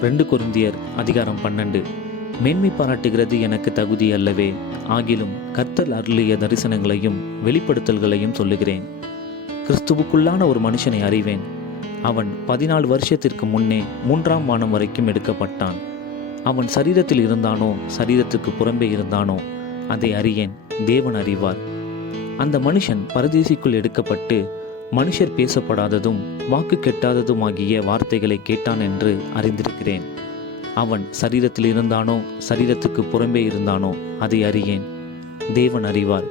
2 கொரிந்தியர் அதிகாரம் 12. மேன்மை பாராட்டுகிறது எனக்கு தகுதி அல்லவே, ஆகிலும் கர்த்தர் அருளிய தரிசனங்களையும் வெளிப்படுத்தல்களையும் சொல்லுகிறேன். கிறிஸ்துவுக்குள்ளான ஒரு மனுஷனை அறிவேன். அவன் 14 வருஷத்திற்கு முன்னே 3ஆம் வானம் வரைக்கும் எடுக்கப்பட்டான். அவன் சரீரத்தில் இருந்தானோ சரீரத்துக்கு புறம்பே இருந்தானோ அதை அறியேன், தேவன் அறிவார். அந்த மனுஷன் பரதேசிக்குள் எடுக்கப்பட்டு மனுஷர் பேசப்படாததும் வாக்கு கெட்டாததுமாகிய வார்த்தைகளை கேட்டான் என்று அறிந்திருக்கிறேன். அவன் சரீரத்தில் இருந்தானோ சரீரத்துக்கு புறம்பே இருந்தானோ அதை அறியேன், தேவன் அறிவார்.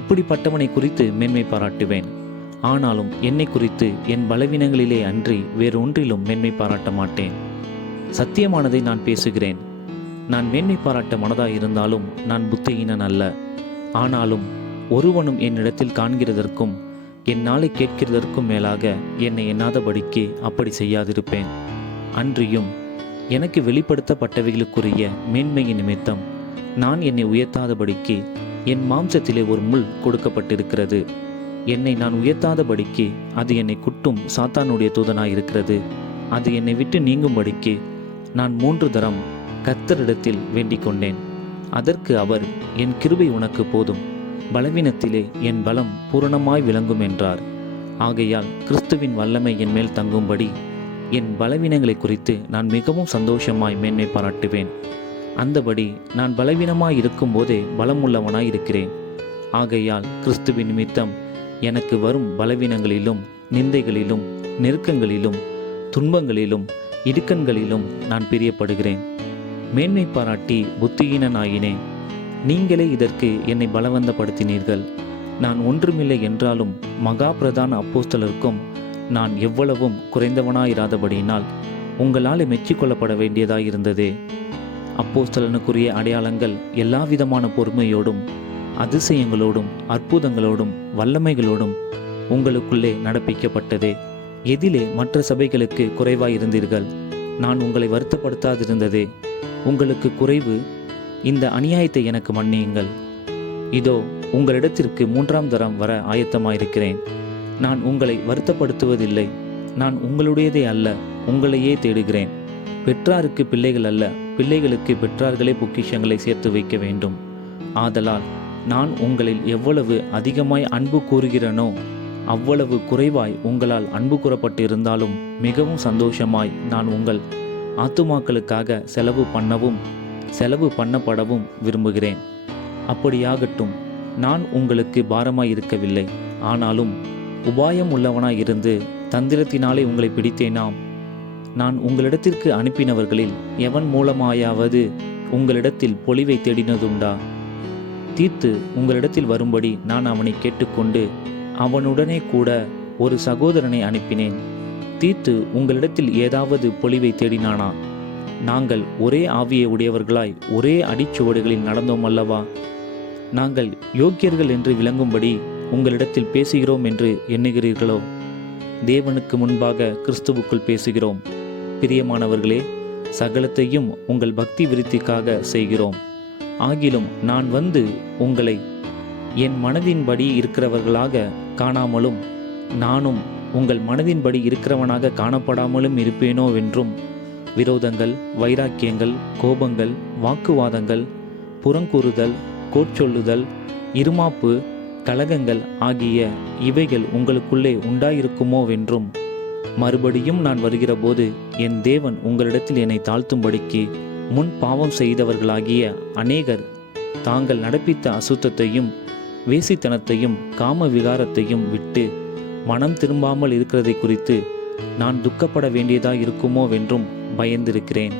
இப்படிப்பட்டவனை குறித்து மேன்மை பாராட்டுவேன். ஆனாலும் என்னை குறித்து என் பலவீனங்களிலே அன்றி வேறொன்றிலும் மேன்மை பாராட்ட மாட்டேன். சத்தியமானதை நான் பேசுகிறேன். நான் மேன்மை பாராட்ட மனதாய் இருந்தாலும் நான் புத்தியீனன் அல்ல. ஆனாலும் ஒருவனும் என்னிடத்தில் காண்கிறதற்கும் என்னாலே கேட்கிறதற்கும் மேலாக என்னை எண்ணாதபடிக்கு அப்படி செய்யாதிருப்பேன். அன்றியும் எனக்கு வெளிப்படுத்தப்பட்டவைகளுக்குரிய மேன்மையின் நிமித்தம் நான் என்னை உயர்த்தாதபடிக்கு என் மாம்சத்திலே ஒரு முள் கொடுக்கப்பட்டிருக்கிறது. என்னை நான் உயர்த்தாதபடிக்கு அது என்னை குட்டும் சாத்தானுடைய தூதனாயிருக்கிறது. அது என்னை விட்டு நீங்கும்படிக்கு நான் 3 தரம் கர்த்தரிடத்தில் வேண்டிக் கொண்டேன். அதற்கு அவர், என் கிருபை உனக்கு போதும், பலவீனத்திலே என் பலம் பூரணமாய் விளங்கும் என்றார். ஆகையால் கிறிஸ்துவின் வல்லமை என் மேல் தங்கும்படி என் பலவீனங்களை குறித்து நான் மிகவும் சந்தோஷமாய் மேன்மை பாராட்டுவேன். அந்தபடி நான் பலவீனமாய் இருக்கும் போதே பலமுள்ளவனாய் இருக்கிறேன். ஆகையால் கிறிஸ்துவின் நிமித்தம் எனக்கு வரும் பலவீனங்களிலும் நிந்தைகளிலும் நெருக்கங்களிலும் துன்பங்களிலும் இடுக்கண்களிலும் நான் பிரியப்படுகிறேன். மேன்மை பாராட்டி புத்தியீனனாயினேன். நீங்களே இதற்கு என்னை பலவந்தப்படுத்தினீர்கள். நான் ஒன்றுமில்லை என்றாலும் மகா பிரதான அப்போஸ்தலருக்கும் நான் எவ்வளவும் குறைந்தவனாயிராதபடியினால் உங்களால் மெச்சிக்கொள்ளப்பட வேண்டியதாயிருந்ததே. அப்போஸ்தலனுக்குரிய அடையாளங்கள் எல்லா விதமான பொறுமையோடும் அதிசயங்களோடும் அற்புதங்களோடும் வல்லமைகளோடும் உங்களுக்குள்ளே நடப்பிக்கப்பட்டதே. எதிலே மற்ற சபைகளுக்கு குறைவாயிருந்தீர்கள்? நான் உங்களை வருத்தப்படுத்தாதிருந்ததே. உங்களுக்கு குறைவு. இந்த அநியாயத்தை எனக்கு மன்னியுங்கள். இதோ உங்களிடத்திற்கு 3ஆம் தரம் வர ஆயத்தமாயிருக்கிறேன். நான் உங்களை வருத்தப்படுத்துவதில்லை. நான் உங்களுடையதே அல்ல, உங்களையே தேடுகிறேன். பெற்றாருக்கு பிள்ளைகள் அல்ல, பிள்ளைகளுக்கு பெற்றார்களே பொக்கிஷங்களை சேர்த்து வைக்க வேண்டும். ஆதலால் நான் உங்களில் எவ்வளவு அதிகமாய் அன்பு கூறுகிறேனோ அவ்வளவு குறைவாய் உங்களால் அன்பு கூறப்பட்டிருந்தாலும் மிகவும் சந்தோஷமாய் நான் உங்கள் ஆத்துமாக்களுக்காக செலவு பண்ணப்படவும் விரும்புகிறேன். அப்படியாகட்டும். நான் உங்களுக்கு பாரமாய் இருக்கவில்லை, ஆனாலும் உபாயம் உள்ளவனாய் இருந்து தந்திரத்தினாலே உங்களை பிடித்தேனாம். நான் உங்களிடத்திற்கு அனுப்பினவர்களில் எவன் மூலமாயாவது உங்களிடத்தில் பொலிவை தேடினதுண்டா? தீத்து உங்களிடத்தில் வரும்படி நான் அவனை கேட்டுக்கொண்டு அவனுடனே கூட ஒரு சகோதரனை அனுப்பினேன். தீத்து உங்களிடத்தில் ஏதாவது பொலிவை தேடினானா? நாங்கள் ஒரே ஆவியை உடையவர்களாய் ஒரே அடிச்சுவடுகளில் நடந்தோம் அல்லவா? நாங்கள் யோக்கியர்கள் என்று விளங்கும்படி உங்களிடத்தில் பேசுகிறோம் என்று எண்ணுகிறீர்களோ? தேவனுக்கு முன்பாக கிறிஸ்துவுக்குள் பேசுகிறோம். பிரியமானவர்களே, சகலத்தையும் உங்கள் பக்தி விருத்திக்காக செய்கிறோம். ஆகிலும் நான் வந்து உங்களை என் மனதின்படி இருக்கிறவர்களாக காணாமலும் நானும் உங்கள் மனதின்படி இருக்கிறவனாக காணப்படாமலும் இருப்பேனோவென்றும் விரோதங்கள், வைராக்கியங்கள், கோபங்கள், வாக்குவாதங்கள், புறங்கூறுதல், கோட்சொல்லுதல், இருமாப்பு, கலகங்கள் ஆகிய இவைகள் உங்களுக்குள்ளே உண்டாயிருக்குமோவென்றும் மறுபடியும் நான் வருகிறபோது என் தேவன் உங்களிடத்தில் என்னை தாழ்த்தும்படிக்கு முன் பாவம் செய்தவர்களாகிய அநேகர் தாங்கள் நடப்பித்த அசுத்தத்தையும் வேசித்தனத்தையும் காம விகாரத்தையும் விட்டு மனம் திரும்பாமல் இருக்கிறதை குறித்து நான் துக்கப்பட வேண்டியதாய் இருக்குமோவென்றும் பயந்திருக்கிறேன்.